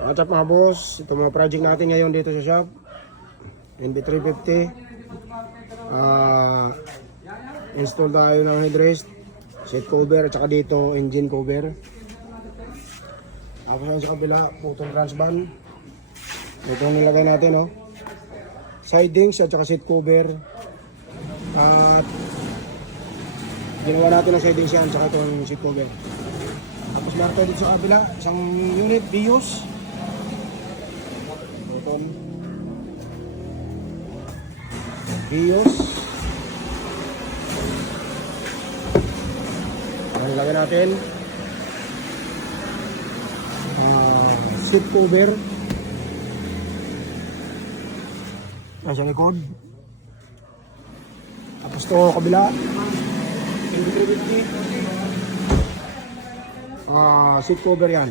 What's up mga boss? Ito mga project natin ngayon dito sa shop NB350. Install tayo ng headrest, seat cover at saka dito engine cover. Tapos sa kabila putong transban. Ito ang nilagay natin, no? Sidings at saka seat cover. At ginawa natin ng sidings yan at saka itong seat cover. Tapos meron tayo dito sa kabila isang unit BIOS. BIOS. Ang lagay natin seat cover. Yan sa likod. Tapos ito kabila NB350. Seat cover yan.